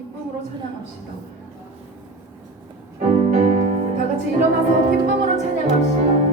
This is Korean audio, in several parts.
기쁨으로 찬양합시다. 다 같이 일어나서 기쁨으로 찬양합시다.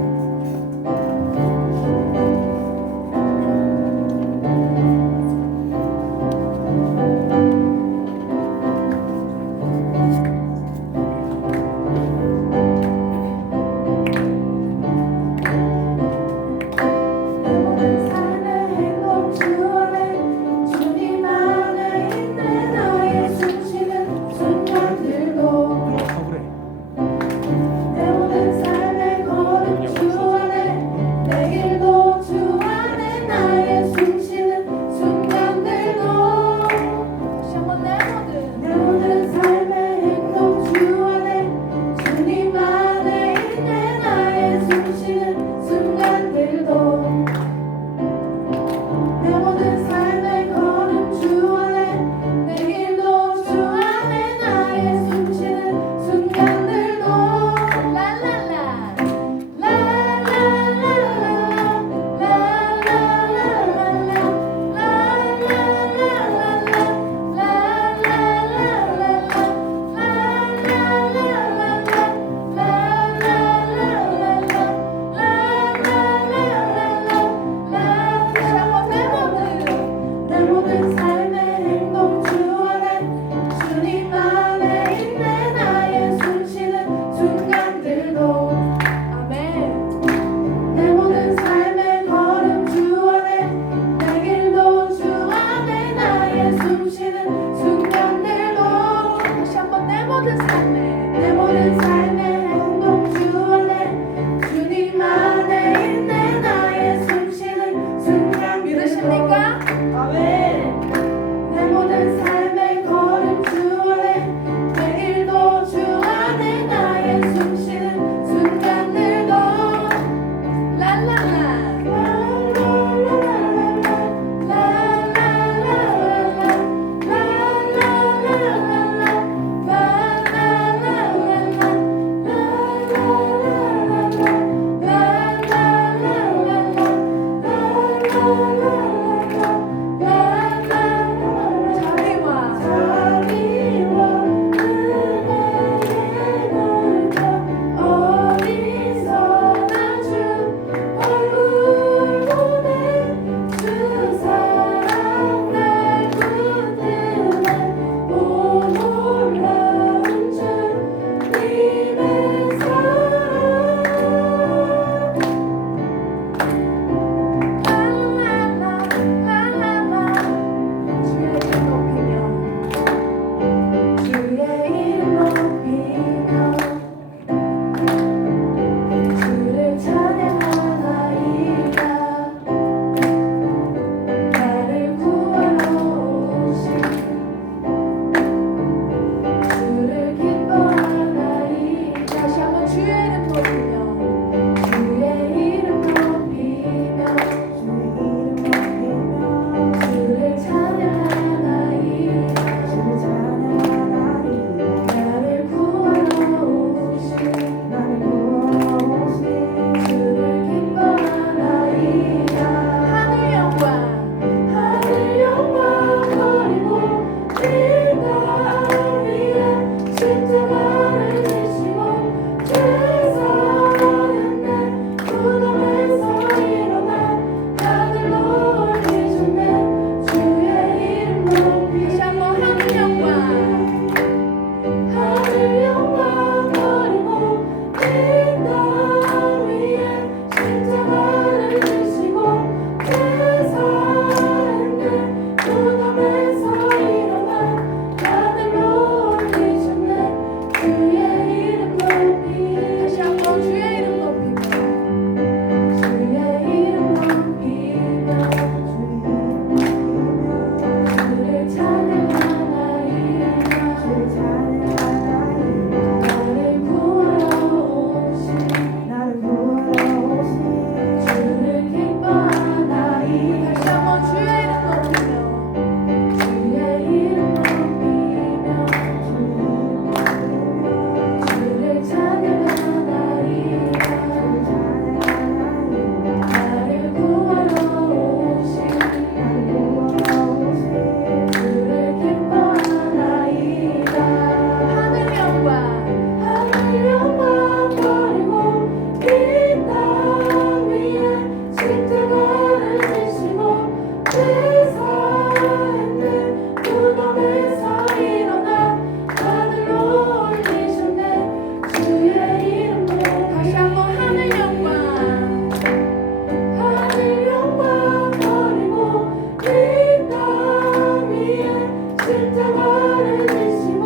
십자가를 지시고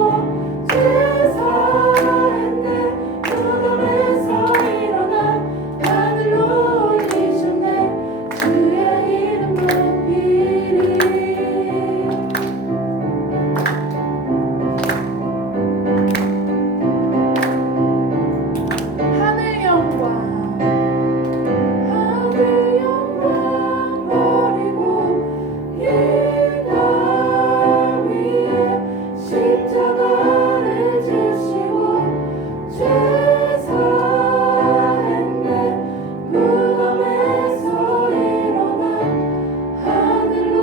제사했네. 무덤에서 일어나 하늘로 올리셨네. 주의 이름 높이리. 하늘 영광 버리고 이 땅 위에 십자가를 지시고 제사했네. 무덤에서 일어나 하늘로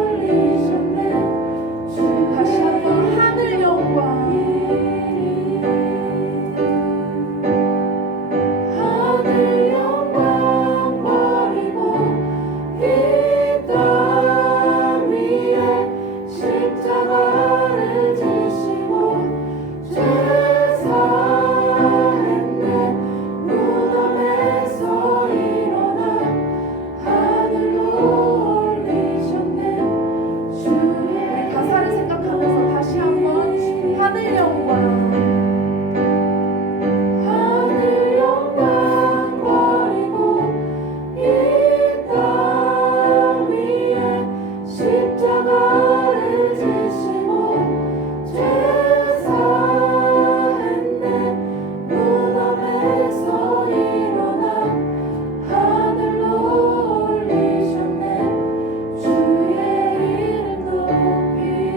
올리셨네. 다시 한번 하늘 영광 하늘 영광 버리고 이 땅 위에 십자가를 지시고 제사했네. 무덤에서 일어나 하늘로 올리셨네. 주의 가사를 생각하면서 다시 한번 하늘 영광 하늘 영광 버리고 이 땅 위에 십자가를 지시고 제사했네. 무덤에서 일어나 하늘로 올리셨네. 주의 이름 높이리.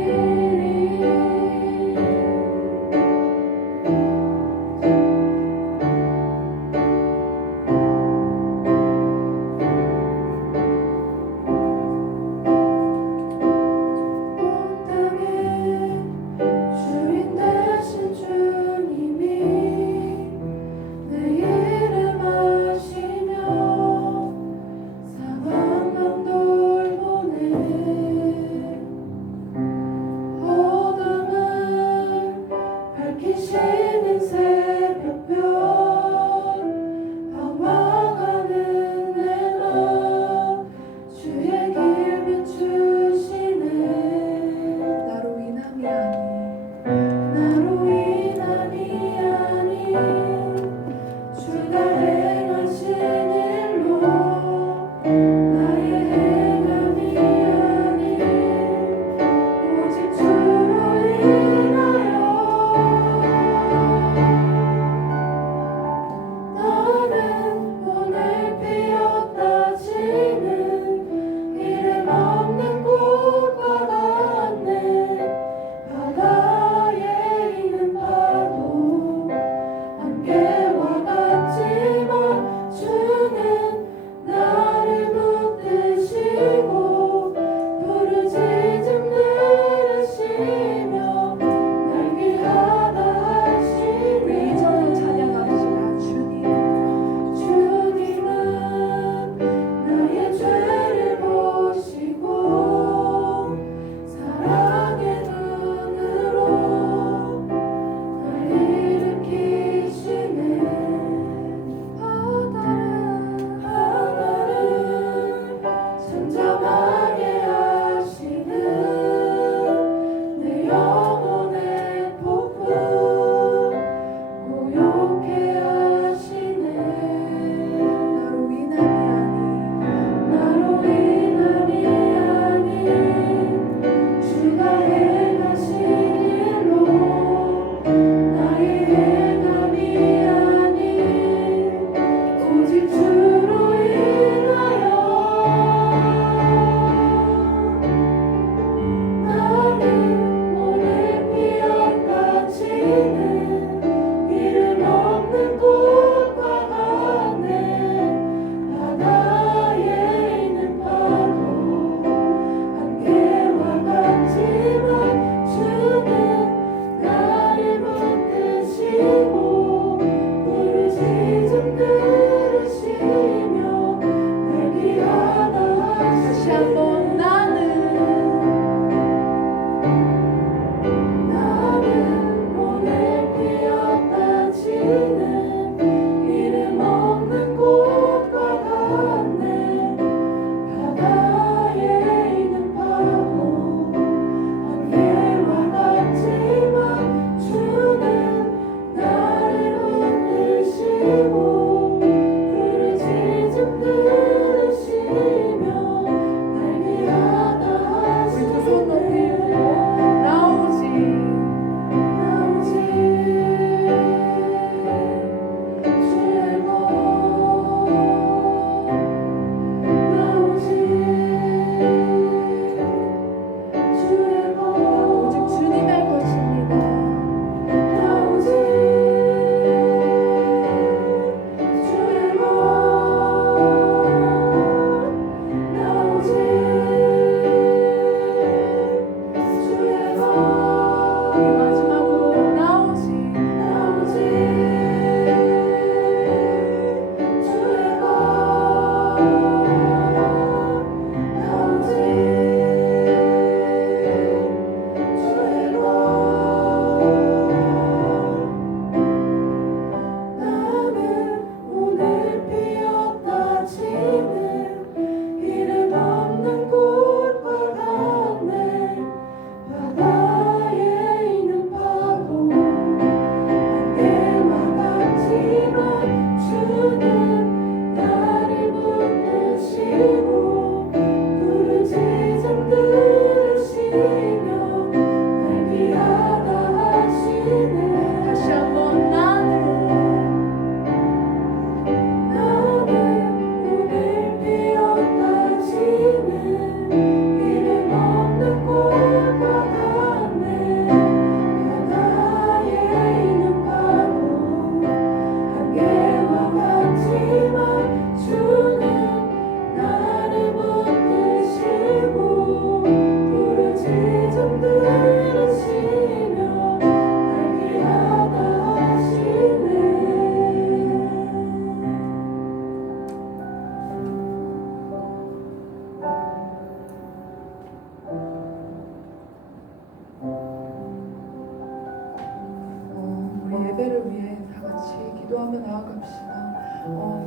예배를 위해 다 같이 기도하며 나아갑시다.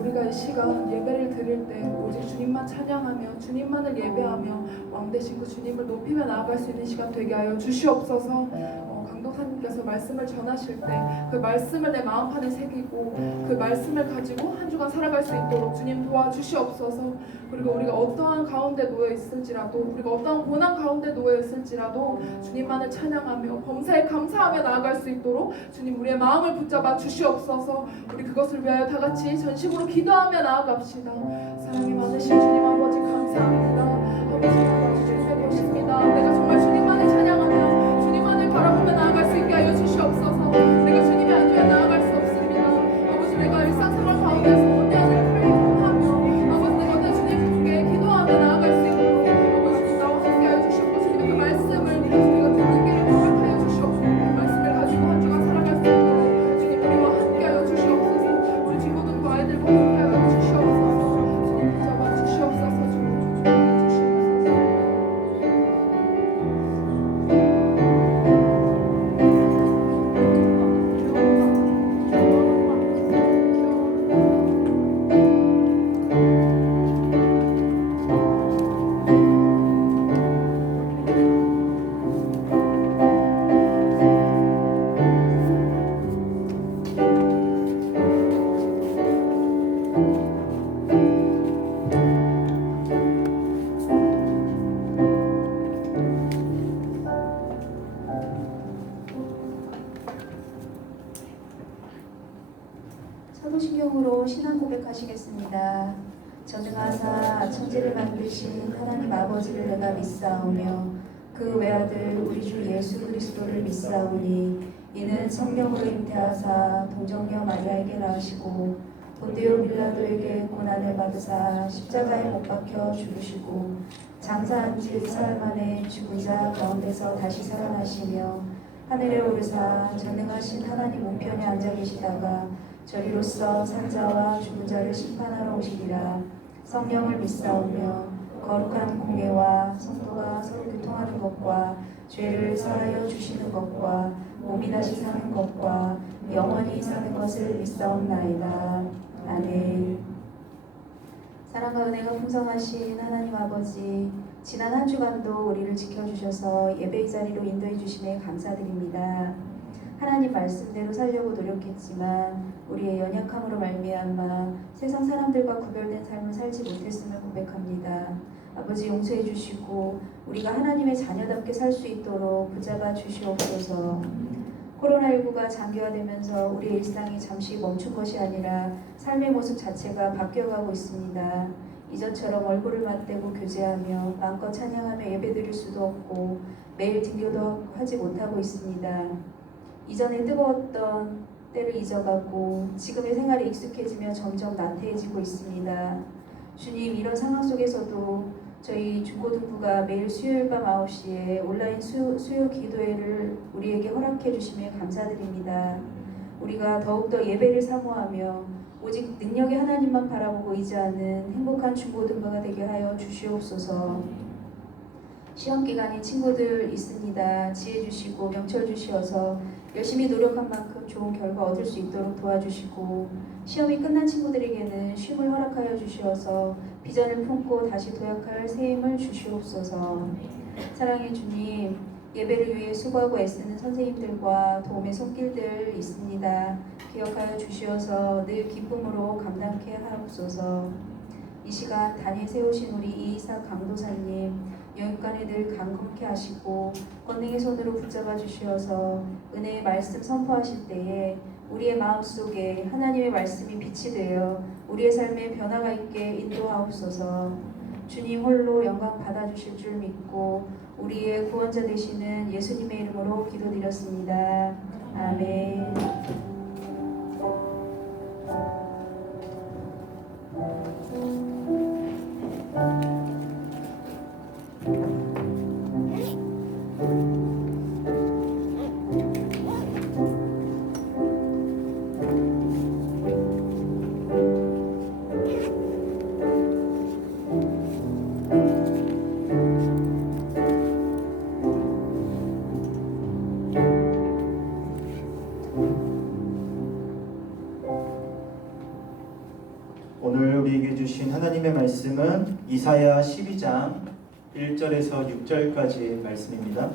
우리가 이 시간 예배를 드릴 때 오직 주님만 찬양하며 주님만을 예배하며 왕 되신 그 주님을 높이며 나아갈 수 있는 시간 되게 하여 주시옵소서. 강도사님께서 말씀을 전하실 때 그 말씀을 내 마음판에 새기고 그 말씀을 가지고 한 주간 살아갈 수 있도록 주님 도와주시옵소서. 그리고 우리가 어떠한 가운데 놓여 있을지라도 우리가 어떠한 고난 가운데 놓여 있을지라도 주님만을 찬양하며 범사에 감사하며 나아갈 수 있도록 주님 우리의 마음을 붙잡아 주시옵소서. 우리 그것을 위하여 다 같이 전심으로 기도하며 나아갑시다. 사랑이 많으신 주님 아버지 감사합니다. 아버지 나아가주실 것입니다. 내가 정말 주님만을 찬양하며 주님만을 바라보며 나아갈 수 있게 하여 주시옵소서. 내가 주님이 아니면 나아갈 수 없습니다. 아버지 내가 일상생활 가운데서 언제를 하며 아버지 내가 어떤 주님께 기도하며 나아갈 수 있도록 아버지 나와 함께 하여 주시옵고 주님의 그 말씀을 우리가 듣는 길을 허락하여 주시옵고 그 말씀을 가지고 한 주간 살아갈 수 있도록 주님 우리와 함께 하여 주시옵소서. 우리 친구들과 아이들과 함께 하여 주시옵소서. 주님 붙잡아 주시옵소서. 주님 주시옵소서. 사도신경으로 신앙 고백하시겠습니다. 전능하사 천지를 만드신 하나님 아버지를 내가 믿사오며 그 외아들 우리 주 예수 그리스도를 믿사오니 이는 성령으로 잉태하사 동정녀 마리아에게 낳으시고 본디오 빌라도에게 고난을 받으사 십자가에 못 박혀 죽으시고 장사한 지 사흘 만에 죽은 자 가운데서 다시 살아나시며 하늘에 오르사 전능하신 하나님 우편에 앉아 계시다가 저리로서 산자와 죽은 자를 심판하러 오시리라. 성령을 믿사오며 거룩한 공예와 성도가 서로 교통하는 것과 죄를 사하여 주시는 것과 몸이 다시 사는 것과 영원히 사는 것을 믿사옵나이다. 아멘. 사랑과 은혜가 풍성하신 하나님 아버지, 지난 한 주간도 우리를 지켜주셔서 예배의 자리로 인도해 주심에 감사드립니다. 하나님 말씀대로 살려고 노력했지만 우리의 연약함으로 말미암아 세상 사람들과 구별된 삶을 살지 못했음을 고백합니다. 아버지 용서해 주시고 우리가 하나님의 자녀답게 살 수 있도록 붙잡아 주시옵소서. 코로나19가 장기화되면서 우리의 일상이 잠시 멈춘 것이 아니라 삶의 모습 자체가 바뀌어가고 있습니다. 이전처럼 얼굴을 맞대고 교제하며 마음껏 찬양하며 예배드릴 수도 없고 매일 등교도 하지 못하고 있습니다. 이전에 뜨거웠던 때를 잊어가고 지금의 생활에 익숙해지며 점점 나태해지고 있습니다. 주님, 이런 상황 속에서도 저희 중고등부가 매일 수요일 밤 9시에 온라인 수요 기도회를 우리에게 허락해 주심에 감사드립니다. 우리가 더욱더 예배를 사모하며 오직 능력의 하나님만 바라보고 의지하는 행복한 중고등부가 되게 하여 주시옵소서. 시험기간에 친구들 있습니다. 지혜 주시고 명철 주시어서 열심히 노력한 만큼 좋은 결과 얻을 수 있도록 도와주시고 시험이 끝난 친구들에게는 쉼을 허락하여 주시어서 비전을 품고 다시 도약할 새 힘을 주시옵소서. 사랑의 주님, 예배를 위해 수고하고 애쓰는 선생님들과 도움의 손길들 있습니다. 기억하여 주시어서 늘 기쁨으로 감당케 하옵소서. 이 시간 단에 세우신 우리 이이삭 강도사님, 영육간에 늘 강건케 하시고 권능의 손으로 붙잡아 주시어서 은혜의 말씀 선포하실 때에 우리의 마음속에 하나님의 말씀이 빛이 되어 우리의 삶에 변화가 있게 인도하옵소서. 주님 홀로 영광 받아주실 줄 믿고 우리의 구원자 되시는 예수님의 이름으로 기도드렸습니다. 아멘. 우리에게 주신 하나님의 말씀은 이사야 12장 1절에서 6절까지의 말씀입니다.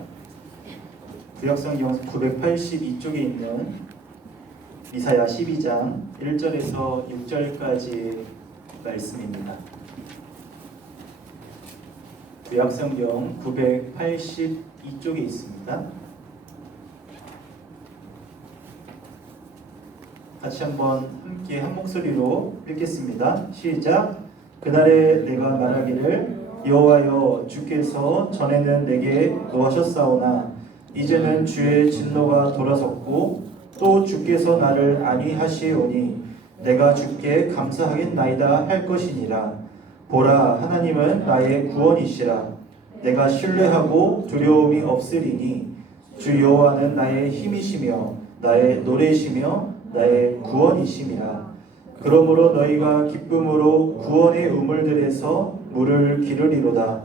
구약성경 982쪽에 있는 이사야 12장 1절에서 6절까지의 말씀입니다. 구약성경 982쪽에 있습니다. 같이 한번 함께 한 목소리로 읽겠습니다. 시작. 그날에 내가 말하기를 여호와여 주께서 전에는 내게 노하셨사오나 이제는 주의 진노가 돌아섰고 또 주께서 나를 안위하시오니 내가 주께 감사하겠나이다 할 것이니라. 보라 하나님은 나의 구원이시라. 내가 신뢰하고 두려움이 없으리니 주 여호와는 나의 힘이시며 나의 노래시며 나의 구원이심이라. 그러므로 너희가 기쁨으로 구원의 우물들에서 물을 기르리로다.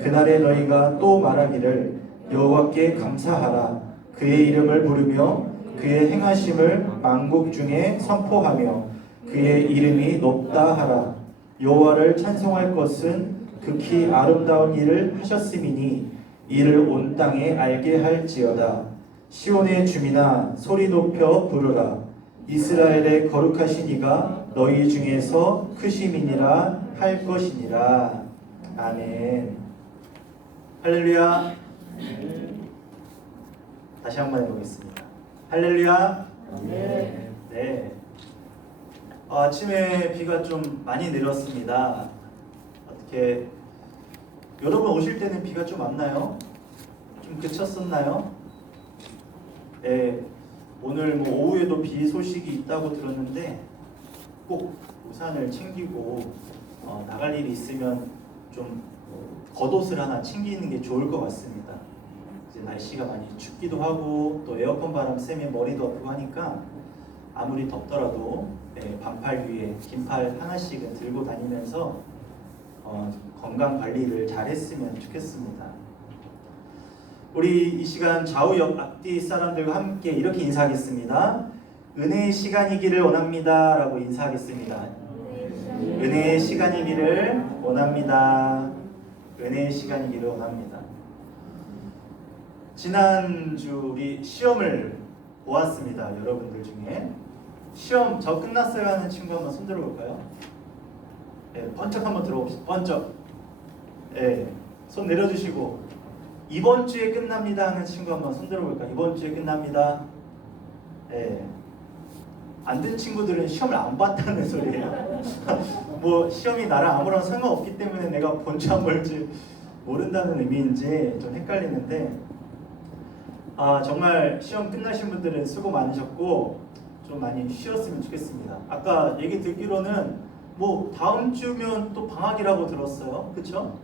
그날에 너희가 또 말하기를 여호와께 감사하라. 그의 이름을 부르며 그의 행하심을 만국 중에 선포하며 그의 이름이 높다 하라. 여호와를 찬송할 것은 극히 아름다운 일을 하셨음이니 이를 온 땅에 알게 할지어다. 시온의 주민아 소리 높여 부르라. 이스라엘의 거룩하신 이가 너희 중에서 크심이니라 할 것이니라. 아멘. 할렐루야. 다시 한번 해보겠습니다. 할렐루야. 네. 아침에 비가 좀 많이 내렸습니다. 어떻게 여러분 오실 때는 비가 좀 왔나요? 좀 그쳤었나요? 네. 오늘 뭐 오후에도 비 소식이 있다고 들었는데 꼭 우산을 챙기고 나갈 일이 있으면 좀 겉옷을 하나 챙기는 게 좋을 것 같습니다. 이제 날씨가 많이 춥기도 하고 또 에어컨 바람 쐬면 머리도 아프고 하니까 아무리 덥더라도 반팔 위에 긴팔 하나씩은 들고 다니면서 건강 관리를 잘 했으면 좋겠습니다. 우리 이 시간 좌우 옆 앞뒤 사람들과 함께 이렇게 인사하겠습니다. 은혜의 시간이기를 원합니다 라고 인사하겠습니다. 은혜의 시간이기를 원합니다. 은혜의 시간이기를 원합니다. 지난주 우리 시험을 보았습니다. 여러분들 중에 시험 저 끝났어요 하는 친구 한번 손 들어볼까요? 네, 번쩍 한번 들어봅시다. 번쩍. 네, 손 내려주시고 이번 주에 끝납니다 하는 친구 한번 손 들어볼까요? 이번 주에 끝납니다. 네. 안 된 친구들은 시험을 안 봤다는 소리예요. 뭐 시험이 나랑 아무런 상관없기 때문에 내가 본주 안 볼지 모른다는 의미인지 좀 헷갈리는데 정말 시험 끝나신 분들은 수고 많으셨고 좀 많이 쉬었으면 좋겠습니다. 아까 얘기 듣기로는 뭐 다음 주면 또 방학이라고 들었어요. 그쵸?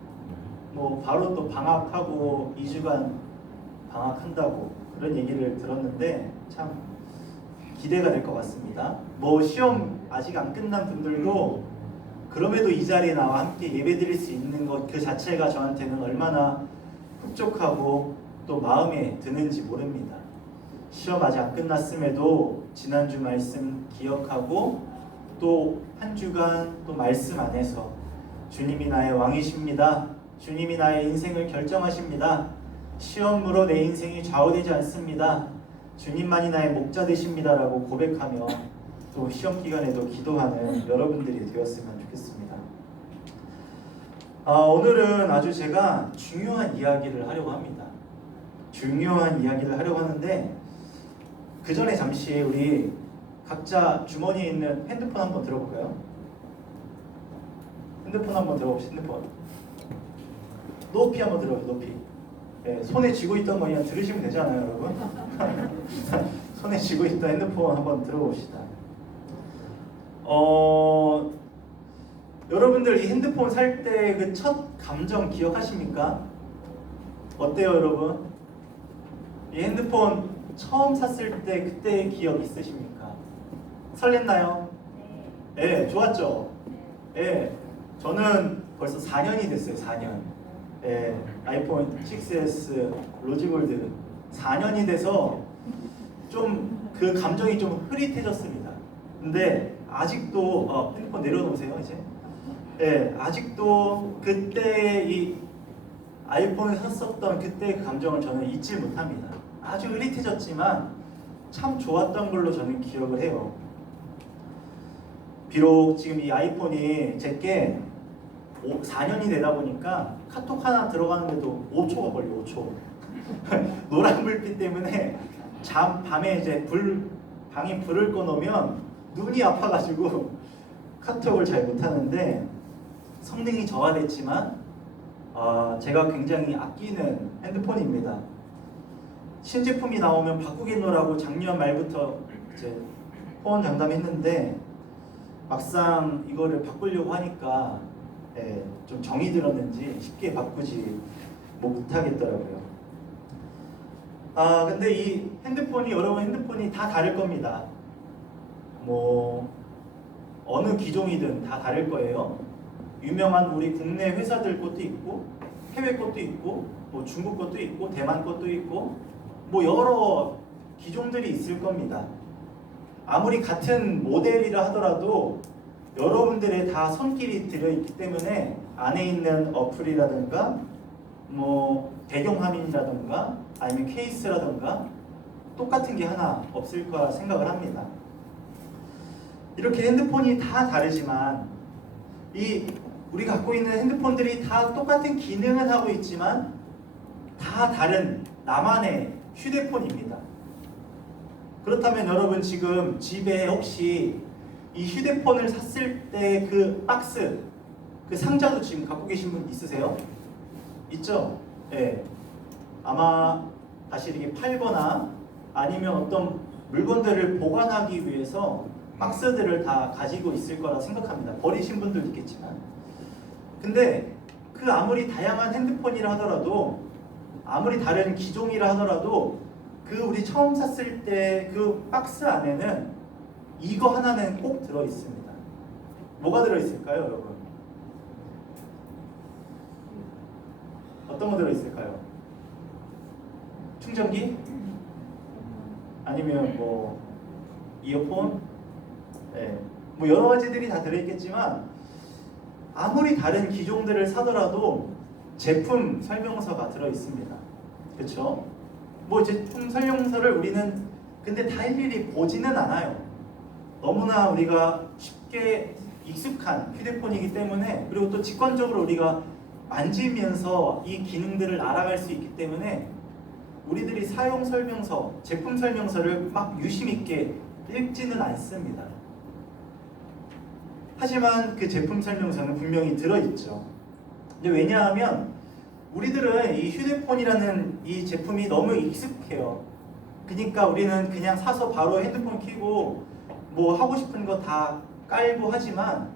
뭐 바로 또 방학하고 2주간 방학한다고 그런 얘기를 들었는데 참 기대가 될 것 같습니다. 뭐 시험 아직 안 끝난 분들도 그럼에도 이 자리에 나와 함께 예배드릴 수 있는 것 그 자체가 저한테는 얼마나 흡족하고 또 마음에 드는지 모릅니다. 시험 아직 안 끝났음에도 지난주 말씀 기억하고 또 한 주간 또 말씀 안에서 주님이 나의 왕이십니다. 주님이 나의 인생을 결정하십니다. 시험으로 내 인생이 좌우되지 않습니다. 주님만이 나의 목자 되십니다 라고 고백하며 또 시험 기간에도 기도하는 여러분들이 되었으면 좋겠습니다. 오늘은 아주 제가 중요한 이야기를 하려고 합니다. 중요한 이야기를 하려고 하는데 그 전에 잠시 우리 각자 주머니에 있는 핸드폰 한번 들어볼까요? 핸드폰 한번 들어봅시다. 핸드폰 높이 한번 들어보세요. 높이. 네, 손에 쥐고 있던 거 그냥 들으시면 되잖아요, 여러분. 손에 쥐고 있던 핸드폰 한번 들어봅시다. 여러분들 이 핸드폰 살 때 그 첫 감정 기억하십니까? 어때요, 여러분? 이 핸드폰 처음 샀을 때 그때의 기억 있으십니까? 설렜나요? 네, 좋았죠? 네, 저는 벌써 4년이 됐어요. 4년. 네, 아이폰 6s 로즈골드 4년이 돼서 좀 그 감정이 좀 흐릿해졌습니다. 근데 아직도 핸드폰 내려놓으세요 이제. 예, 아직도 그때 이 아이폰을 샀었던 그때의 그 감정을 저는 잊지 못합니다. 아주 흐릿해졌지만 참 좋았던 걸로 저는 기억을 해요. 비록 지금 이 아이폰이 제게 4년이 되다 보니까 카톡 하나 들어가는데도 5초가 걸려요. 5초. 노란 불빛 때문에 밤에 이제 방에 불을 꺼놓으면 눈이 아파가지고 카톡을 잘 못하는데, 성능이 저하됐지만 제가 굉장히 아끼는 핸드폰입니다. 신제품이 나오면 바꾸겠노라고 작년 말부터 이제 호언 장담했는데, 막상 이거를 바꾸려고 하니까 좀 정이 들었는지 쉽게 바꾸지 못하겠더라고요. 근데 이 핸드폰이, 여러분 핸드폰이 다 다를 겁니다. 뭐 어느 기종이든 다 다를 거예요. 유명한 우리 국내 회사들 것도 있고, 해외 것도 있고, 뭐 중국 것도 있고, 대만 것도 있고, 뭐 여러 기종들이 있을 겁니다. 아무리 같은 모델이라 하더라도 여러분들의 다 손길이 들어있기 때문에 안에 있는 어플이라든가 뭐 배경화면이라든가 아니면 케이스라든가 똑같은 게 하나 없을 거라 생각을 합니다. 이렇게 핸드폰이 다 다르지만 우리가 갖고 있는 핸드폰들이 다 똑같은 기능은 하고 있지만 다 다른 나만의 휴대폰입니다. 그렇다면 여러분 지금 집에 혹시 이 휴대폰을 샀을 때 그 박스, 그 상자도 지금 갖고 계신 분 있으세요? 있죠? 네. 아마 다시 이렇게 팔거나 아니면 어떤 물건들을 보관하기 위해서 박스들을 다 가지고 있을 거라 생각합니다. 버리신 분들도 있겠지만. 근데 그 아무리 다양한 핸드폰이라 하더라도, 아무리 다른 기종이라 하더라도 그 우리 처음 샀을 때 그 박스 안에는 이거 하나는 꼭 들어 있습니다. 뭐가 들어 있을까요, 여러분? 어떤 거 들어 있을까요? 충전기? 아니면 뭐 이어폰? 네. 뭐 여러 가지들이 다 들어 있겠지만 아무리 다른 기종들을 사더라도 제품 설명서가 들어 있습니다. 그렇죠? 뭐 제품 설명서를 우리는 근데 다 일일이 보지는 않아요. 너무나 우리가 쉽게 익숙한 휴대폰이기 때문에, 그리고 또 직관적으로 우리가 만지면서 이 기능들을 알아갈 수 있기 때문에 우리들이 사용 설명서, 제품 설명서를 막 유심 있게 읽지는 않습니다. 하지만 그 제품 설명서는 분명히 들어있죠. 근데 왜냐하면 우리들은 이 휴대폰이라는 이 제품이 너무 익숙해요. 그러니까 우리는 그냥 사서 바로 핸드폰 켜고 뭐 하고 싶은 거 다 깔고 하지만,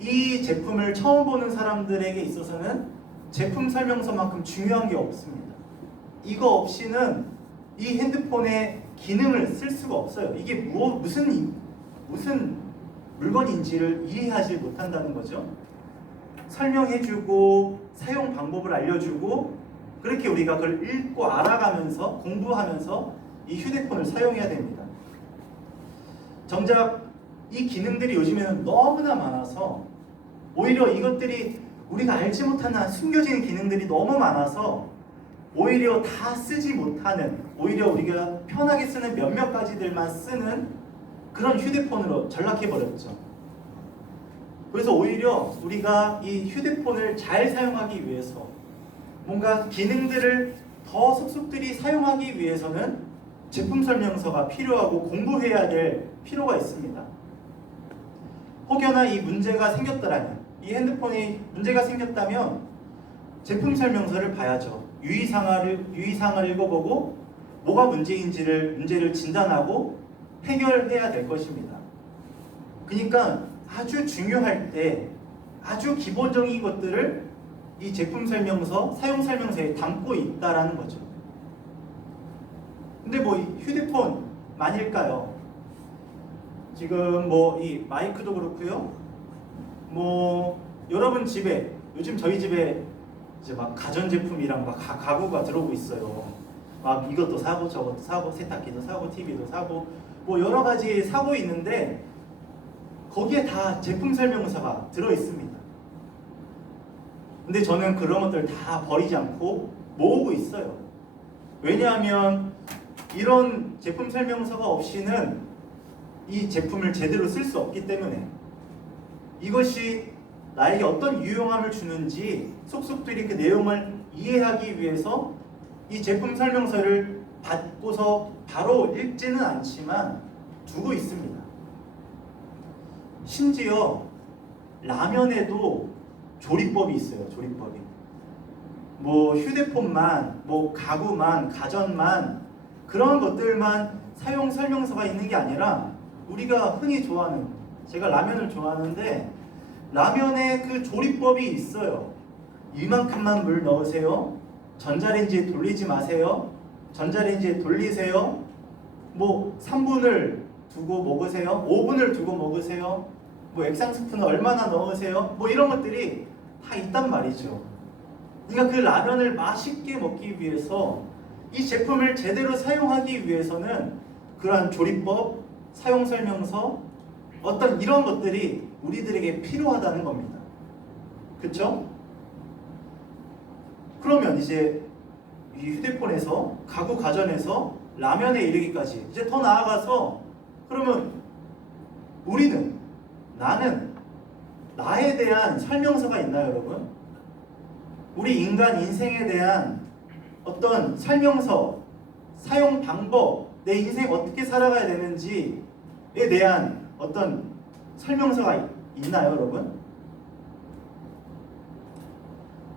이 제품을 처음 보는 사람들에게 있어서는 제품 설명서만큼 중요한 게 없습니다. 이거 없이는 이 핸드폰의 기능을 쓸 수가 없어요. 이게 무슨 물건인지를 이해하지 못한다는 거죠. 설명해주고 사용 방법을 알려주고, 그렇게 우리가 그걸 읽고 알아가면서 공부하면서 이 휴대폰을 사용해야 됩니다. 정작 이 기능들이 요즘에는 너무나 많아서 오히려 이것들이 우리가 알지 못하는 숨겨진 기능들이 너무 많아서 오히려 다 쓰지 못하는, 오히려 우리가 편하게 쓰는 몇몇 가지들만 쓰는 그런 휴대폰으로 전락해버렸죠. 그래서 오히려 우리가 이 휴대폰을 잘 사용하기 위해서, 뭔가 기능들을 더 속속들이 사용하기 위해서는 제품 설명서가 필요하고 공부해야 될 필요가 있습니다. 혹여나 이 문제가 생겼더라면, 이 핸드폰이 문제가 생겼다면 제품 설명서를 봐야죠. 유의사항을 읽어보고 뭐가 문제를 진단하고 해결해야 될 것입니다. 그러니까 아주 중요할 때 아주 기본적인 것들을 이 제품 설명서, 사용 설명서에 담고 있다라는 거죠. 근데 뭐 휴대폰만일까요? 지금 뭐 이 마이크도 그렇고요. 뭐 여러분 집에, 요즘 저희 집에 이제 막 가전제품이랑 막 가구가 들어오고 있어요. 막 이것도 사고 저것도 사고 세탁기도 사고 TV도 사고 뭐 여러 가지 사고 있는데 거기에 다 제품 설명서가 들어 있습니다. 근데 저는 그런 것들 다 버리지 않고 모으고 있어요. 왜냐하면 이런 제품 설명서가 없이는 이 제품을 제대로 쓸 수 없기 때문에, 이것이 나에게 어떤 유용함을 주는지 속속들이 그 내용을 이해하기 위해서 이 제품 설명서를 받고서 바로 읽지는 않지만 두고 있습니다. 심지어 라면에도 조리법이 있어요. 조리법이. 뭐 휴대폰만, 뭐 가구만, 가전만, 그런 것들만 사용 설명서가 있는 게 아니라 우리가 흔히 좋아하는, 제가 라면을 좋아하는데 라면에 그 조리법이 있어요. 이만큼만 물 넣으세요. 전자레인지에 돌리지 마세요. 전자레인지에 돌리세요. 뭐 3분을 두고 먹으세요. 5분을 두고 먹으세요. 뭐 액상 스푼을 얼마나 넣으세요. 뭐 이런 것들이 다 있단 말이죠. 그러니까 그 라면을 맛있게 먹기 위해서, 이 제품을 제대로 사용하기 위해서는 그러한 조리법, 사용 설명서, 어떤 이런 것들이 우리들에게 필요하다는 겁니다. 그렇죠? 그러면 이제 이 휴대폰에서, 가구 가전에서 라면에 이르기까지 이제 더 나아가서, 그러면 우리는, 나는 나에 대한 설명서가 있나요, 여러분? 우리 인간 인생에 대한 어떤 설명서, 사용 방법, 내 인생 어떻게 살아가야 되는지에 대한 어떤 설명서가 있나요, 여러분?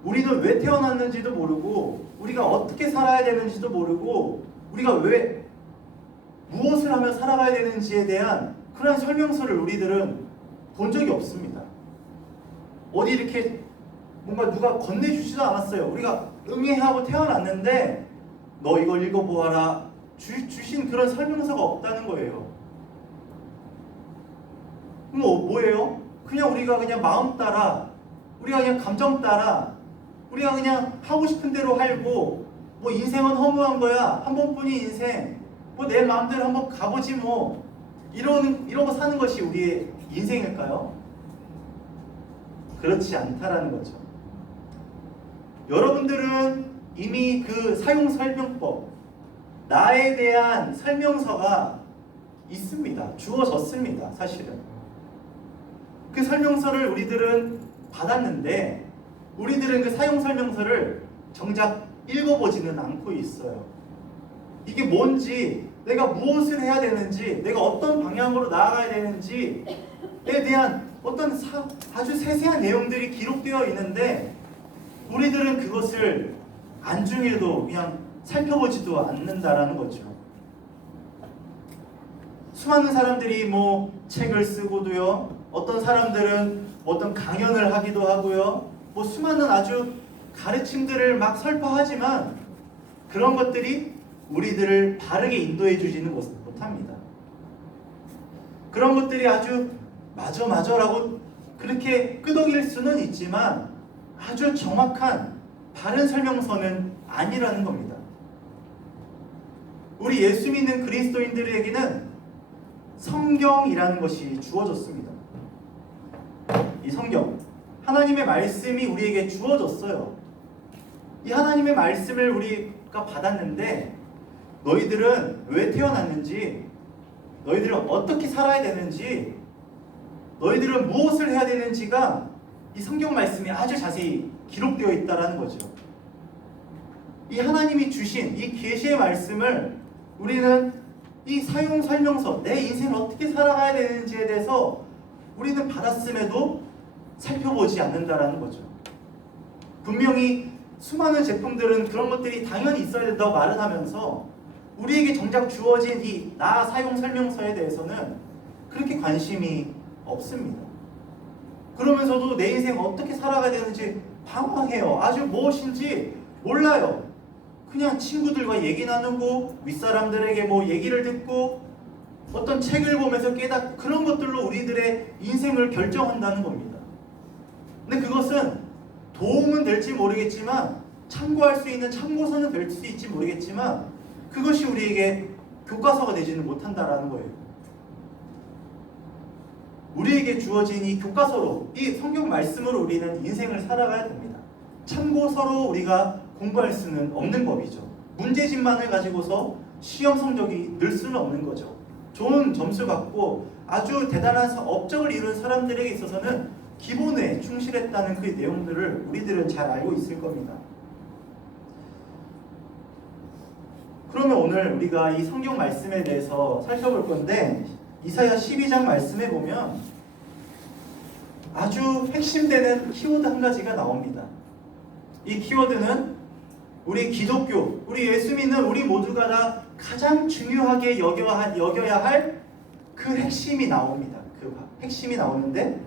우리는 왜 태어났는지도 모르고, 우리가 어떻게 살아야 되는지도 모르고, 우리가 왜 무엇을 하며 살아가야 되는지에 대한 그런 설명서를 우리들은 본 적이 없습니다. 어디 이렇게 뭔가 누가 건네주지도 않았어요. 우리가 응애하고 태어났는데 너 이걸 읽어보아라 주신 그런 설명서가 없다는 거예요. 뭐예요? 그냥 우리가 그냥 마음 따라, 우리가 그냥 감정 따라, 우리가 그냥 하고 싶은 대로 살고, 뭐 인생은 허무한 거야, 한 번뿐인 인생, 뭐 내 마음대로 한번 가보지 뭐, 이러고 사는 것이 우리의 인생일까요? 그렇지 않다라는 거죠. 여러분들은 이미 그 사용 설명법, 나에 대한 설명서가 있습니다. 주어졌습니다. 사실은 그 설명서를 우리들은 받았는데, 우리들은 그 사용 설명서를 정작 읽어보지는 않고 있어요. 이게 뭔지, 내가 무엇을 해야 되는지, 내가 어떤 방향으로 나아가야 되는지에 대한 어떤 아주 세세한 내용들이 기록되어 있는데, 우리들은 그것을 안중에도 그냥 살펴보지도 않는다라는 거죠. 수많은 사람들이 뭐 책을 쓰고도요, 어떤 사람들은 어떤 강연을 하기도 하고요, 뭐 수많은 아주 가르침들을 막 설파하지만 그런 것들이 우리들을 바르게 인도해 주지는 못합니다. 그런 것들이 아주 맞아라고 그렇게 끄덕일 수는 있지만 아주 정확한 바른 설명서는 아니라는 겁니다. 우리 예수 믿는 그리스도인들에게는 성경이라는 것이 주어졌습니다. 이 성경, 하나님의 말씀이 우리에게 주어졌어요. 이 하나님의 말씀을 우리가 받았는데, 너희들은 왜 태어났는지, 너희들은 어떻게 살아야 되는지, 너희들은 무엇을 해야 되는지가 이 성경 말씀에 아주 자세히 기록되어 있다는 거죠. 이 하나님이 주신 이 계시의 말씀을 우리는 이 사용 설명서, 내 인생을 어떻게 살아가야 되는지에 대해서 우리는 받았음에도 살펴보지 않는다라는 거죠. 분명히 수많은 제품들은 그런 것들이 당연히 있어야 된다고 말을 하면서 우리에게 정작 주어진 이 나 사용 설명서에 대해서는 그렇게 관심이 없습니다. 그러면서도 내 인생 어떻게 살아가야 되는지 방황해요. 아주 무엇인지 몰라요. 그냥 친구들과 얘기 나누고 윗사람들에게 뭐 얘기를 듣고 어떤 책을 보면서 깨닫고, 그런 것들로 우리들의 인생을 결정한다는 겁니다. 근데 그것은 도움은 될지 모르겠지만, 참고할 수 있는 참고서는 될 수 있지 모르겠지만, 그것이 우리에게 교과서가 되지는 못한다라는 거예요. 우리에게 주어진 이 교과서로, 이 성경 말씀으로 우리는 인생을 살아가야 됩니다. 참고서로 우리가 공부할 수는 없는 법이죠. 문제집만을 가지고서 시험 성적이 늘 수는 없는 거죠. 좋은 점수 받고 아주 대단한 업적을 이룬 사람들에게 있어서는 기본에 충실했다는 그 내용들을 우리들은 잘 알고 있을 겁니다. 그러면 오늘 우리가 이 성경 말씀에 대해서 살펴볼 건데, 이사야 12장 말씀에 보면 아주 핵심되는 키워드 한 가지가 나옵니다. 이 키워드는 우리 기독교, 우리 예수 믿는 우리 모두가 다 가장 중요하게 여겨야 할 그 핵심이 나옵니다. 그 핵심이 나오는데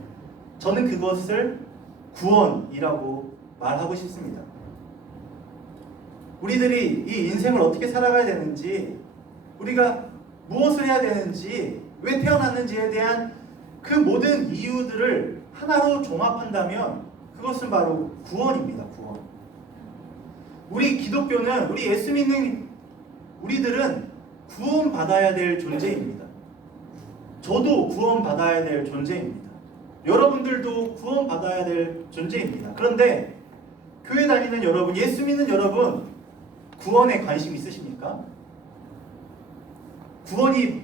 저는 그것을 구원이라고 말하고 싶습니다. 우리들이 이 인생을 어떻게 살아가야 되는지, 우리가 무엇을 해야 되는지, 왜 태어났는지에 대한 그 모든 이유들을 하나로 종합한다면 그것은 바로 구원입니다. 구원. 우리 기독교는, 우리 예수 믿는 우리들은 구원받아야 될 존재입니다. 저도 구원받아야 될 존재입니다. 여러분들도 구원받아야 될 존재입니다. 그런데 교회 다니는 여러분, 예수 믿는 여러분, 구원에 관심 있으십니까? 구원이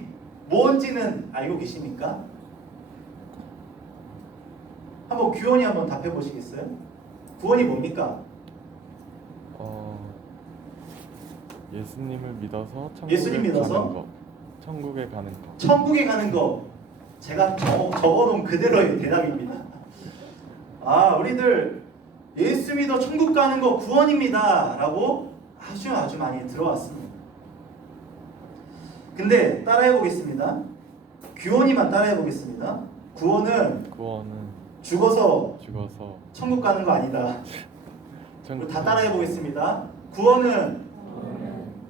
뭔지는 알고 계십니까? 한번 규원이 한번 답해 보시겠어요? 구원이 뭡니까? 예수님을 믿어서 예수님 믿어서? 가는 거. 천국에 가는 거. 천국에 가는 거. 제가 적어놓은 그대로의 대답입니다. 우리들 예수 믿어 천국 가는 거 구원입니다 라고 아주 많이 들어왔습니다. 근데 따라해 보겠습니다. 규원이만 따라해 보겠습니다. 구원은 죽어서 천국 가는 거 아니다. 다 따라해 보겠습니다. 구원은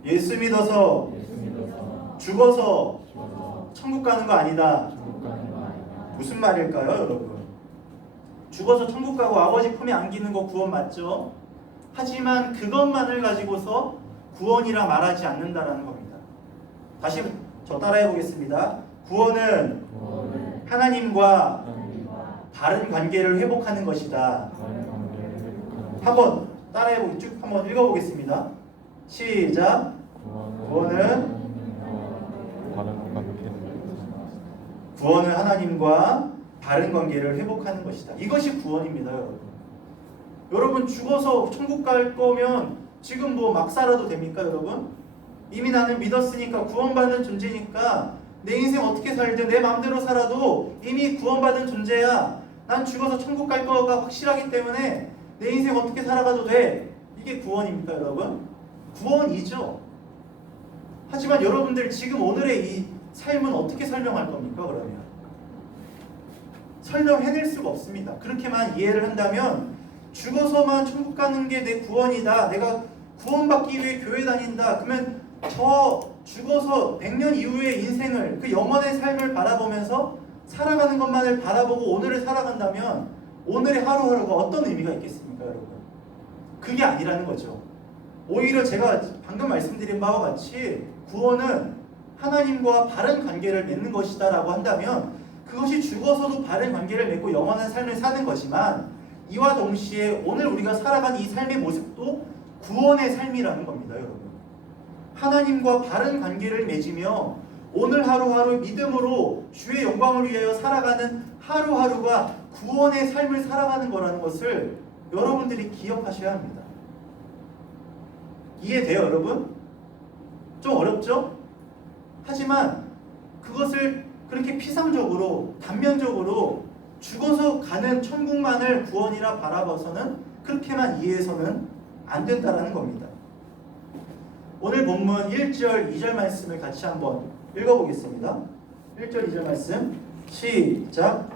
예수 믿어서 죽어서 천국 가는 거 아니다. 무슨 말일까요, 여러분? 죽어서 천국 가고 아버지 품에 안기는 거 구원 맞죠? 하지만 그것만을 가지고서 구원이라 말하지 않는다라는 겁니다. 다시 저 따라해 보겠습니다. 구원은 하나님과 바른 관계를 회복하는 것이다. 한번 따라해 쭉 한번 읽어보겠습니다. 시작. 구원은 하나님과 바른 관계를 회복하는 것이다. 이것이 구원입니다, 여러분. 여러분 죽어서 천국 갈 거면 지금 뭐 막 살아도 됩니까, 여러분? 이미 나는 믿었으니까 구원받는 존재니까 내 인생 어떻게 살든 내 마음대로 살아도 이미 구원받은 존재야. 난 죽어서 천국 갈 거가 확실하기 때문에 내 인생 어떻게 살아가도 돼. 이게 구원입니까, 여러분? 구원이죠. 하지만 여러분들 지금 오늘의 이 삶은 어떻게 설명할 겁니까, 그러면? 설명해낼 수가 없습니다. 그렇게만 이해를 한다면 죽어서만 천국 가는 게 내 구원이다. 내가 구원받기 위해 교회 다닌다. 그러면 저 죽어서 100년 이후의 인생을, 그 영원의 삶을 바라보면서 살아가는 것만을 바라보고 오늘을 살아간다면 오늘의 하루하루가 어떤 의미가 있겠습니까, 여러분? 그게 아니라는 거죠. 오히려 제가 방금 말씀드린 바와 같이 구원은 하나님과 바른 관계를 맺는 것이다 라고 한다면 그것이 죽어서도 바른 관계를 맺고 영원한 삶을 사는 거지만 이와 동시에 오늘 우리가 살아가는 이 삶의 모습도 구원의 삶이라는 겁니다, 여러분. 하나님과 바른 관계를 맺으며 오늘 하루하루 믿음으로 주의 영광을 위하여 살아가는 하루하루가 구원의 삶을 살아가는 거라는 것을 여러분들이 기억하셔야 합니다. 이해돼요, 여러분? 좀 어렵죠? 하지만 그것을 그렇게 피상적으로, 단면적으로 죽어서 가는 천국만을 구원이라 바라봐서는 그렇게만 이해해서는 안 된다는 겁니다. 오늘 본문 1절, 2절 말씀을 같이 한번 읽어보겠습니다. 1절, 2절 말씀 시작.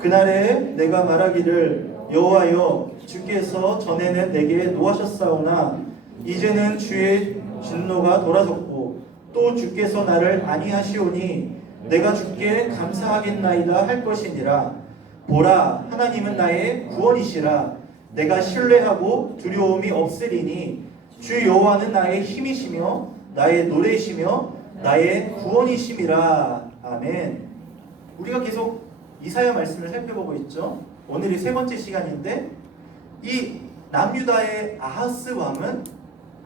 그날에 내가 말하기를 여호와여 주께서 전에는 내게 노하셨사오나 이제는 주의 진노가 돌아섰고 또 주께서 나를 아니하시오니 내가 주께 감사하겠나이다 할 것이니라. 보라, 하나님은 나의 구원이시라. 내가 신뢰하고 두려움이 없으리니 주 여호와는 나의 힘이시며 나의 노래이시며 나의 구원이심이라. 아멘. 우리가 계속 이사야 말씀을 살펴보고 있죠. 오늘이 세 번째 시간인데 이 남유다의 아하스 왕은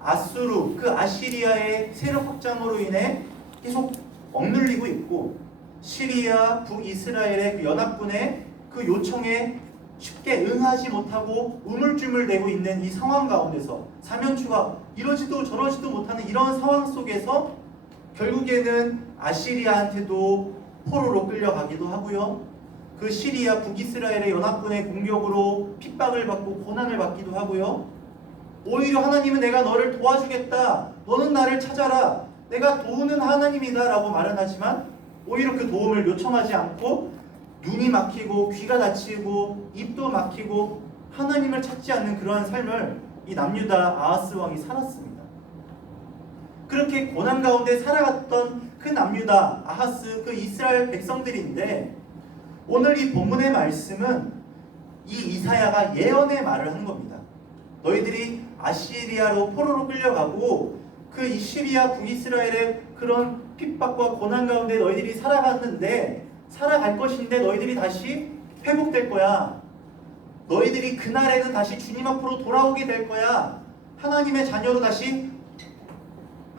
아수르, 그 아시리아의 세력 확장으로 인해 계속 억눌리고 있고, 시리아, 북이스라엘의 그 연합군의 그 요청에 쉽게 응하지 못하고 우물쭈물대고 있는 이 상황 가운데서 사면추가 이러지도 저러지도 못하는 이런 상황 속에서 결국에는 아시리아한테도 포로로 끌려가기도 하고요. 그 시리아 북이스라엘의 연합군의 공격으로 핍박을 받고 고난을 받기도 하고요. 오히려 하나님은 내가 너를 도와주겠다, 너는 나를 찾아라, 내가 도우는 하나님이다 라고 말은 하지만 오히려 그 도움을 요청하지 않고 눈이 막히고 귀가 닫히고 입도 막히고 하나님을 찾지 않는 그러한 삶을 이 남유다 아하스 왕이 살았습니다. 그렇게 고난 가운데 살아갔던 그 남유다 아하스, 그 이스라엘 백성들인데, 오늘 이 본문의 말씀은 이 이사야가 예언의 말을 하는 겁니다. 너희들이 아시리아로 포로로 끌려가고 그 시리아 북이스라엘의 그런 핍박과 고난 가운데 너희들이 살아갈 것인데 너희들이 다시 회복될 거야. 너희들이 그날에는 다시 주님 앞으로 돌아오게 될 거야. 하나님의 자녀로 다시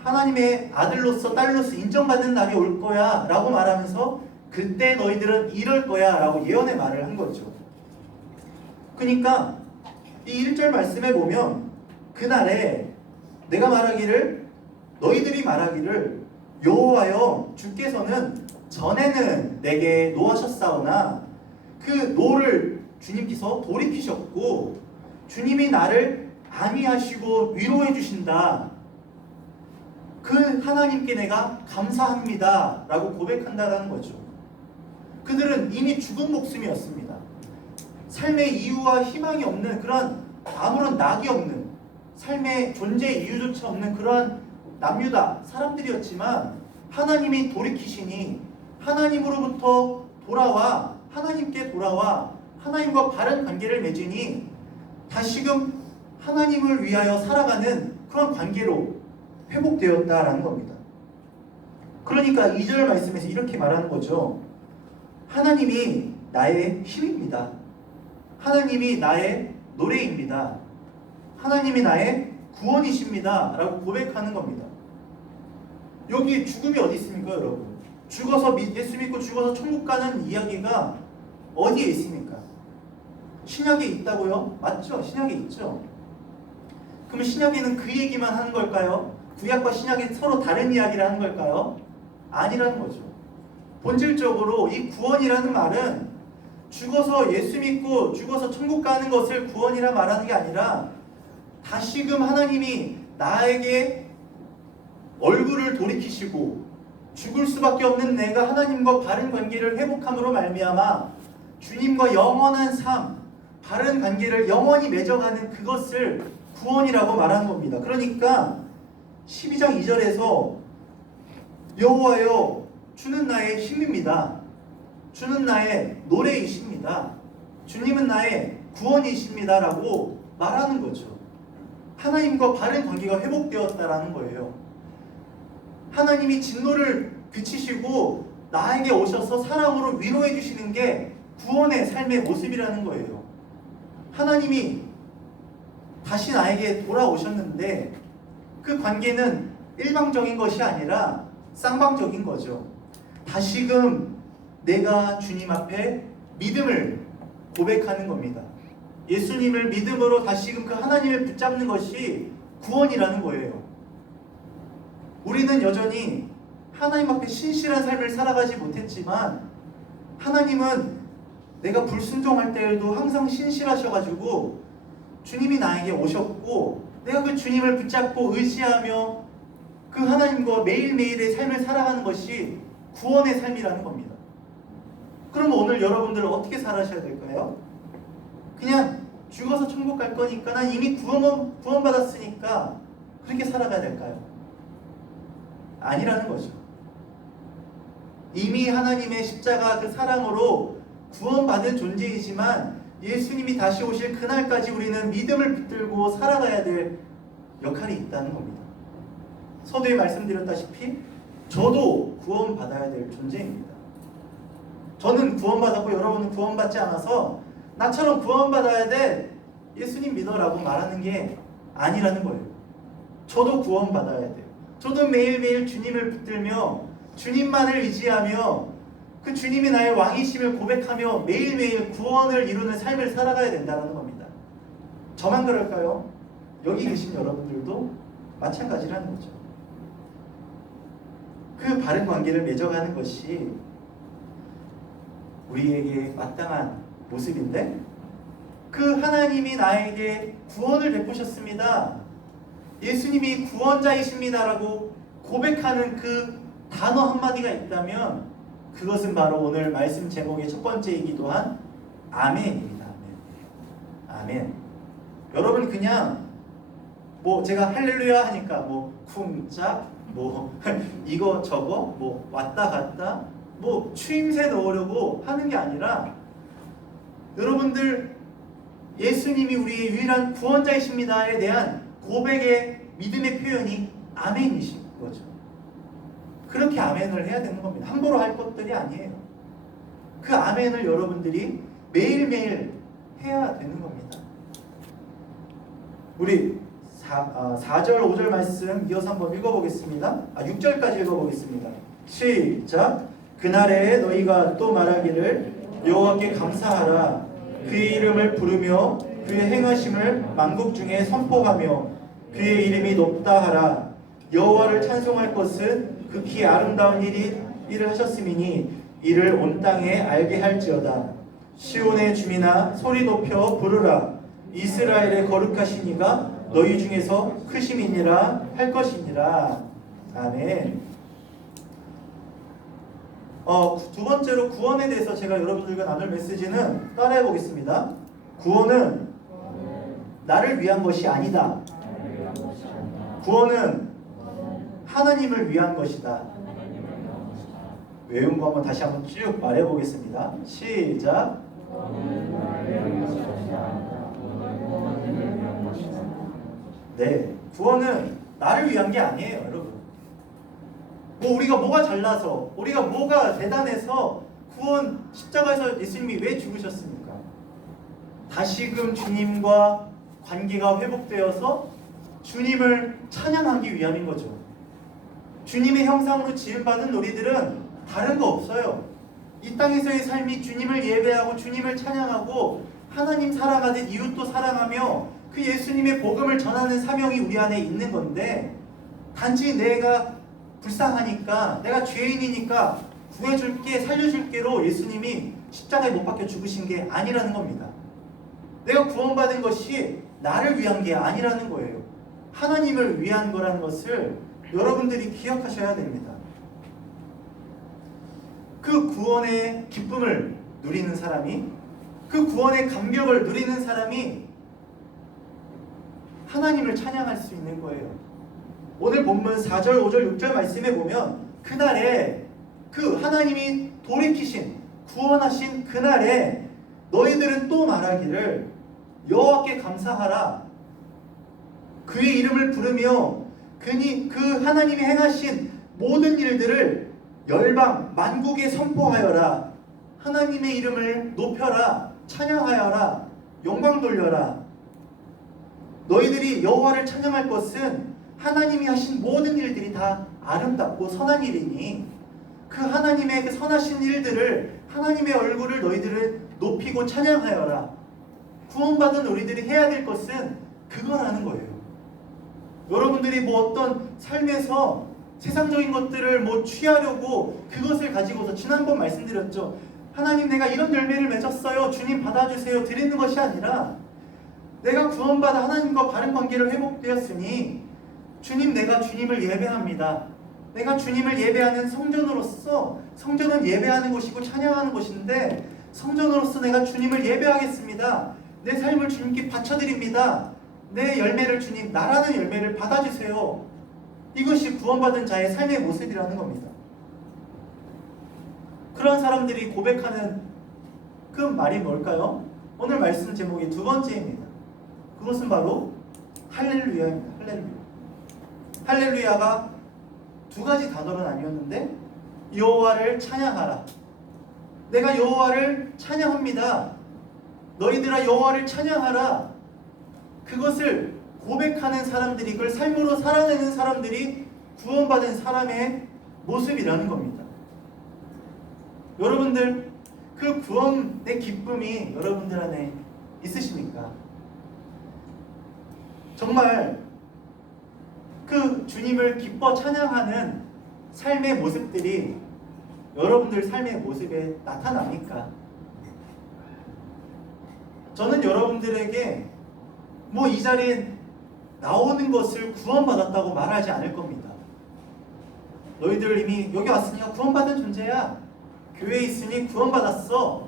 하나님의 아들로서 딸로서 인정받는 날이 올 거야 라고 말하면서 그때 너희들은 이럴 거야 라고 예언의 말을 한 거죠. 그러니까 이 1절 말씀에 보면 그날에 내가 말하기를, 너희들이 말하기를 여호와여 주께서는 전에는 내게 노하셨사오나 그 노를 주님께서 돌이키셨고 주님이 나를 안위하시고 위로해 주신다. 그 하나님께 내가 감사합니다 라고 고백한다라는 거죠. 그들은 이미 죽은 목숨이었습니다. 삶의 이유와 희망이 없는 그런 아무런 낙이 없는 삶의 존재 이유조차 없는 그러한 남유다 사람들이었지만 하나님이 돌이키시니 하나님으로부터 돌아와 하나님께 돌아와 하나님과 바른 관계를 맺으니 다시금 하나님을 위하여 살아가는 그런 관계로 회복되었다라는 겁니다. 그러니까 2절 말씀에서 이렇게 말하는 거죠. 하나님이 나의 힘입니다. 하나님이 나의 노래입니다. 하나님이 나의 구원이십니다 라고 고백하는 겁니다. 여기 죽음이 어디 있습니까 여러분? 죽어서 예수 믿고 죽어서 천국 가는 이야기가 어디에 있습니까? 신약에 있다고요? 맞죠? 신약에 있죠. 그럼 신약에는 그 얘기만 하는 걸까요? 구약과 신약이 서로 다른 이야기를 하는 걸까요? 아니라는 거죠. 본질적으로 이 구원이라는 말은 죽어서 예수 믿고 죽어서 천국 가는 것을 구원이라 말하는 게 아니라 다시금 하나님이 나에게 얼굴을 돌이키시고 죽을 수밖에 없는 내가 하나님과 바른 관계를 회복함으로 말미암아 주님과 영원한 삶, 바른 관계를 영원히 맺어가는 그것을 구원이라고 말하는 겁니다. 그러니까 12장 2절에서 여호와여 주는 나의 힘입니다. 주는 나의 노래이십니다. 주님은 나의 구원이십니다 라고 말하는 거죠. 하나님과 바른 관계가 회복되었다라는 거예요. 하나님이 진노를 그치시고 나에게 오셔서 사랑으로 위로해 주시는 게 구원의 삶의 모습이라는 거예요. 하나님이 다시 나에게 돌아오셨는데 그 관계는 일방적인 것이 아니라 쌍방적인 거죠. 다시금 내가 주님 앞에 믿음을 고백하는 겁니다. 예수님을 믿음으로 다시금 그 하나님을 붙잡는 것이 구원이라는 거예요. 우리는 여전히 하나님 앞에 신실한 삶을 살아가지 못했지만 하나님은 내가 불순종할 때에도 항상 신실하셔가지고 주님이 나에게 오셨고 내가 그 주님을 붙잡고 의지하며 그 하나님과 매일매일의 삶을 살아가는 것이 구원의 삶이라는 겁니다. 그러면 오늘 여러분들은 어떻게 살아셔야 될까요? 그냥 죽어서 천국 갈 거니까 난 이미 구원받았으니까 그렇게 살아가야 될까요? 아니라는 거죠. 이미 하나님의 십자가 그 사랑으로 구원받은 존재이지만 예수님이 다시 오실 그날까지 우리는 믿음을 붙들고 살아가야 될 역할이 있다는 겁니다. 서두에 말씀드렸다시피 저도 구원받아야 될 존재입니다. 저는 구원받았고 여러분은 구원받지 않아서 나처럼 구원받아야 될 예수님 믿어라고 말하는 게 아니라는 거예요. 저도 구원받아야 돼요. 저도 매일매일 주님을 붙들며 주님만을 의지하며 그 주님이 나의 왕이심을 고백하며 매일매일 구원을 이루는 삶을 살아가야 된다는 겁니다. 저만 그럴까요? 여기 계신 여러분들도 마찬가지라는 거죠. 그 바른 관계를 맺어가는 것이 우리에게 마땅한 모습인데, 그 하나님이 나에게 구원을 베푸셨습니다, 예수님이 구원자이십니다라고 고백하는 그 단어 한마디가 있다면 그것은 바로 오늘 말씀 제목의 첫 번째이기도 한 아멘입니다. 아멘. 여러분 그냥 뭐 제가 할렐루야 하니까 뭐 쿵짝 뭐 이거 저거 뭐 왔다 갔다 뭐 추임새 넣으려고 하는 게 아니라, 여러분들 예수님이 우리의 유일한 구원자이십니다에 대한 고백의 믿음의 표현이 아멘이신 거죠. 그렇게 아멘을 해야 되는 겁니다. 함부로 할 것들이 아니에요. 그 아멘을 여러분들이 매일매일 해야 되는 겁니다. 우리 4절 5절 말씀 이어서 한번 읽어보겠습니다. 6절까지 읽어보겠습니다. 시작. 그날에 너희가 또 말하기를 여호와께 감사하라. 그의 이름을 부르며 그의 행하심을 만국 중에 선포하며 그의 이름이 높다 하라. 여호와를 찬송할 것은 극히 아름다운 일을 하셨음이니 이를 온 땅에 알게 할지어다. 시온의 주민아 소리 높여 부르라. 이스라엘의 거룩하신 이가 너희 중에서 크심이니라 할 것이니라. 아멘. 두 번째로 구원에 대해서 제가 여러분들과 나눌 메시지는 따라해 보겠습니다. 구원은 나를 위한 것이 아니다. 구원은 하나님을 위한 것이다. 외운 거 한번 다시 한번 쭉 말해 보겠습니다. 시작. 네, 구원은 나를 위한 게 아니에요, 여러분. 뭐 우리가 뭐가 잘나서, 우리가 뭐가 대단해서 구원 십자가에서 예수님이 왜 죽으셨습니까? 다시금 주님과 관계가 회복되어서 주님을 찬양하기 위함인 거죠. 주님의 형상으로 지음받은 우리들은 다른 거 없어요. 이 땅에서의 삶이 주님을 예배하고 주님을 찬양하고 하나님 사랑하듯 이웃도 사랑하며 그 예수님의 복음을 전하는 사명이 우리 안에 있는 건데, 단지 내가 불쌍하니까, 내가 죄인이니까 구해줄게 살려줄게로 예수님이 십자가에 못 박혀 죽으신 게 아니라는 겁니다. 내가 구원받은 것이 나를 위한 게 아니라는 거예요. 하나님을 위한 거라는 것을 여러분들이 기억하셔야 됩니다. 그 구원의 기쁨을 누리는 사람이, 그 구원의 감격을 누리는 사람이 하나님을 찬양할 수 있는 거예요. 오늘 본문 4절, 5절, 6절 말씀에 보면 그날에 그 하나님이 돌이키신, 구원하신 그날에 너희들은 또 말하기를 여호와께 감사하라. 그의 이름을 부르며 그 하나님이 행하신 모든 일들을 열방 만국에 선포하여라. 하나님의 이름을 높여라. 찬양하여라. 영광 돌려라. 너희들이 여호와를 찬양할 것은 하나님이 하신 모든 일들이 다 아름답고 선한 일이니 그 하나님의 그 선하신 일들을, 하나님의 얼굴을 너희들은 높이고 찬양하여라. 구원받은 우리들이 해야 될 것은 그거라는 거예요. 여러분들이 뭐 어떤 삶에서 세상적인 것들을 뭐 취하려고 그것을 가지고서, 지난번 말씀드렸죠. 하나님 내가 이런 열매를 맺었어요, 주님 받아주세요 드리는 것이 아니라, 내가 구원받아 하나님과 바른 관계를 회복되었으니 주님, 내가 주님을 예배합니다. 내가 주님을 예배하는 성전으로서, 성전은 예배하는 곳이고 찬양하는 곳인데 성전으로서 내가 주님을 예배하겠습니다. 내 삶을 주님께 바쳐드립니다. 내 열매를 주님, 나라는 열매를 받아주세요. 이것이 구원받은 자의 삶의 모습이라는 겁니다. 그런 사람들이 고백하는 그 말이 뭘까요? 오늘 말씀 제목이 두 번째입니다. 그것은 바로 할렐루야입니다. 할렐루야. 할렐루야가 두 가지 단어로 나뉘었는데, 여호와를 찬양하라. 내가 여호와를 찬양합니다. 너희들아 여호와를 찬양하라. 그것을 고백하는 사람들이, 그걸 삶으로 살아내는 사람들이 구원받은 사람의 모습이라는 겁니다. 여러분들, 그 구원의 기쁨이 여러분들 안에 있으십니까? 정말 그 주님을 기뻐 찬양하는 삶의 모습들이 여러분들 삶의 모습에 나타납니까? 저는 여러분들에게 뭐 이 자리에 나오는 것을 구원받았다고 말하지 않을 겁니다. 너희들 이미 여기 왔으니까 구원받은 존재야. 교회에 있으니 구원받았어.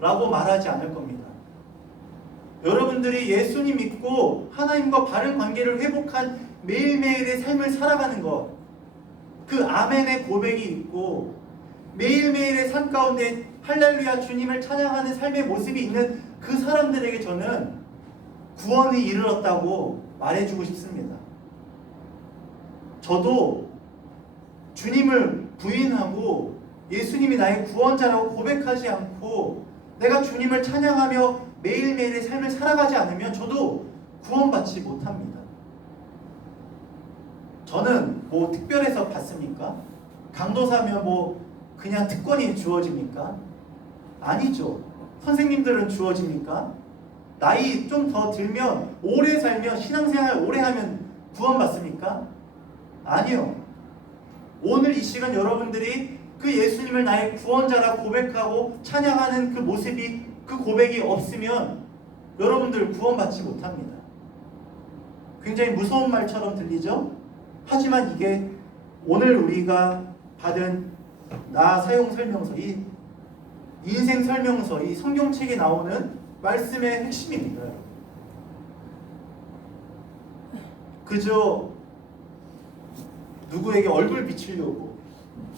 라고 말하지 않을 겁니다. 여러분들이 예수님 믿고 하나님과 바른 관계를 회복한 매일매일의 삶을 살아가는 것, 그 아멘의 고백이 있고 매일매일의 삶 가운데 할렐루야 주님을 찬양하는 삶의 모습이 있는 그 사람들에게 저는 구원이 이르렀다고 말해주고 싶습니다. 저도 주님을 부인하고 예수님이 나의 구원자라고 고백하지 않고 내가 주님을 찬양하며 매일매일의 삶을 살아가지 않으면 저도 구원받지 못합니다. 저는 뭐 특별해서 받습니까? 강도사면 뭐 그냥 특권이 주어집니까? 아니죠. 선생님들은 주어집니까? 나이 좀 더 들면, 오래 살면, 신앙생활 오래 하면 구원받습니까? 아니요. 오늘 이 시간 여러분들이 그 예수님을 나의 구원자라 고백하고 찬양하는 그 모습이, 그 고백이 없으면 여러분들 구원받지 못합니다. 굉장히 무서운 말처럼 들리죠? 하지만 이게 오늘 우리가 받은 나 사용 설명서, 이 인생 설명서, 이 성경책에 나오는 말씀의 핵심입니다. 그저 누구에게 얼굴 비추려고,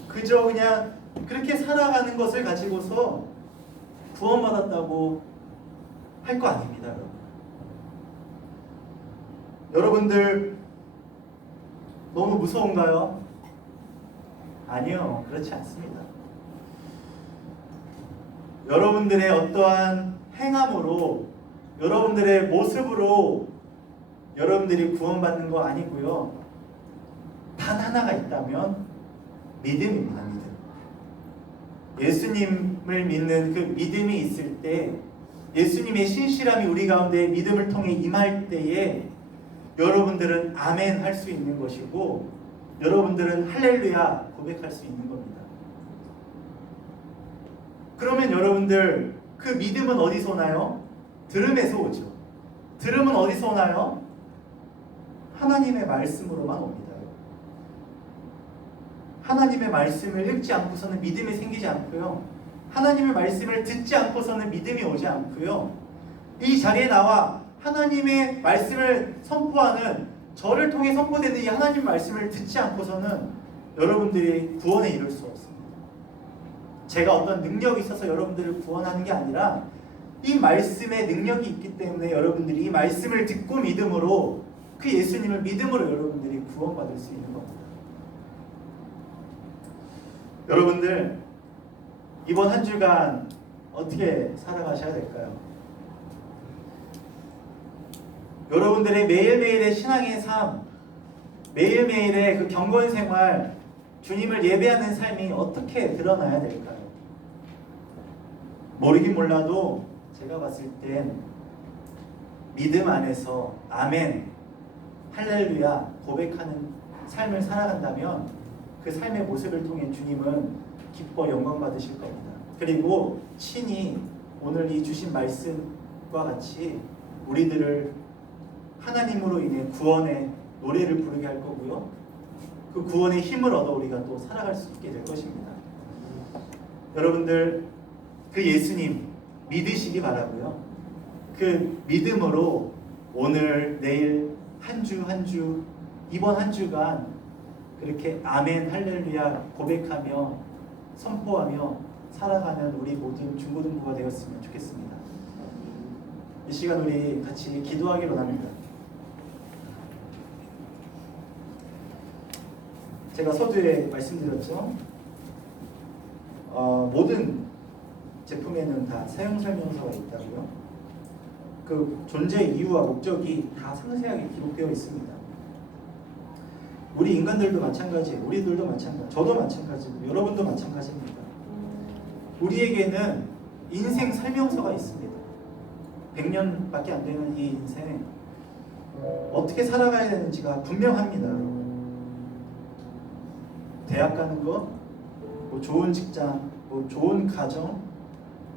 그저 그냥 그렇게 살아가는 것을 가지고서 구원받았다고 할 거 아닙니다, 여러분. 여러분들 너무 무서운가요? 아니요, 그렇지 않습니다. 여러분들의 어떠한 행함으로, 여러분들의 모습으로 여러분들이 구원받는 거 아니고요. 단 하나가 있다면 믿음입니다. 믿음. 예수님을 믿는 그 믿음이 있을 때, 예수님의 신실함이 우리 가운데 믿음을 통해 임할 때에 여러분들은 아멘 할 수 있는 것이고, 여러분들은 할렐루야 고백할 수 있는 겁니다. 그러면 여러분들 그 믿음은 어디서 오나요? 들음에서 오죠. 들음은 어디서 오나요? 하나님의 말씀으로만 옵니다. 하나님의 말씀을 읽지 않고서는 믿음이 생기지 않고요. 하나님의 말씀을 듣지 않고서는 믿음이 오지 않고요. 이 자리에 나와 하나님의 말씀을 선포하는, 저를 통해 선포되는 이 하나님 말씀을 듣지 않고서는 여러분들이 구원에 이룰 수 없습니다. 제가 어떤 능력이 있어서 여러분들을 구원하는 게 아니라 이 말씀에 능력이 있기 때문에 여러분들이 이 말씀을 듣고 믿음으로, 그 예수님을 믿음으로 여러분들이 구원받을 수 있는 겁니다. 여러분들 이번 한 주간 어떻게 살아가셔야 될까요? 여러분들의 매일매일의 신앙의 삶, 매일매일의 그 경건 생활, 주님을 예배하는 삶이 어떻게 드러나야 될까요? 모르긴 몰라도 제가 봤을 땐 믿음 안에서 아멘, 할렐루야 고백하는 삶을 살아간다면 그 삶의 모습을 통해 주님은 기뻐 영광 받으실 겁니다. 그리고 친히 오늘 이 주신 말씀과 같이 우리들을 하나님으로 인해 구원의 노래를 부르게 할 거고요. 그 구원의 힘을 얻어 우리가 또 살아갈 수 있게 될 것입니다. 여러분들 그 예수님 믿으시기 바라고요. 그 믿음으로 오늘, 내일 한 주 한 주, 이번 한 주간 그렇게 아멘 할렐루야 고백하며 선포하며 살아가는 우리 모든 중고등부가 되었으면 좋겠습니다. 이 시간 우리 같이 기도하기로 합니다. 제가 서두에 말씀드렸죠. 모든 제품에는 다 사용 설명서가 있다고요. 그 존재 이유와 목적이 다 상세하게 기록되어 있습니다. 우리 인간들도 마찬가지예요. 우리들도 마찬가지, 저도 마찬가지고 여러분도 마찬가지입니다. 우리에게는 인생 설명서가 있습니다. 100년밖에 안 되는 이 인생 어떻게 살아가야 되는지가 분명합니다. 대학 가는 거, 뭐 좋은 직장, 뭐 좋은 가정,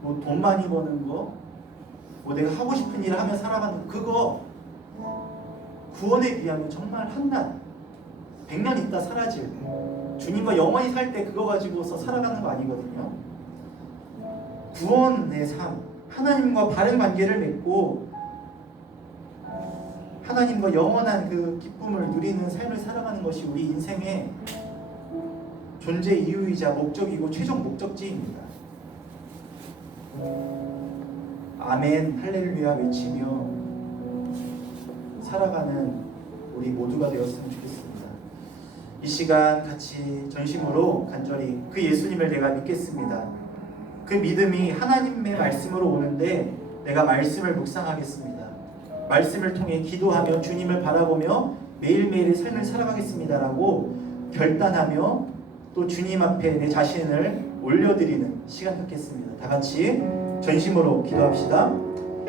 뭐 돈 많이 버는 거, 뭐 내가 하고 싶은 일을 하며 살아가는 그거 구원에 비하면 정말 한낱 100년 있다 사라질 주님과 영원히 살 때 그거 가지고서 살아가는 거 아니거든요. 구원의 삶, 하나님과 바른 관계를 맺고 하나님과 영원한 그 기쁨을 누리는 삶을 살아가는 것이 우리 인생의 존재 이유이자 목적이고 최종 목적지입니다. 아멘 할렐루야 외치며 살아가는 우리 모두가 되었으면 좋겠습니다. 이 시간 같이 전심으로 간절히 그 예수님을 내가 믿겠습니다. 그 믿음이 하나님의 말씀으로 오는데 내가 말씀을 묵상하겠습니다. 말씀을 통해 기도하며 주님을 바라보며 매일매일의 삶을 살아가겠습니다라고 결단하며 또 주님 앞에 내 자신을 올려드리는 시간 갖겠습니다. 다 같이 전심으로 기도합시다.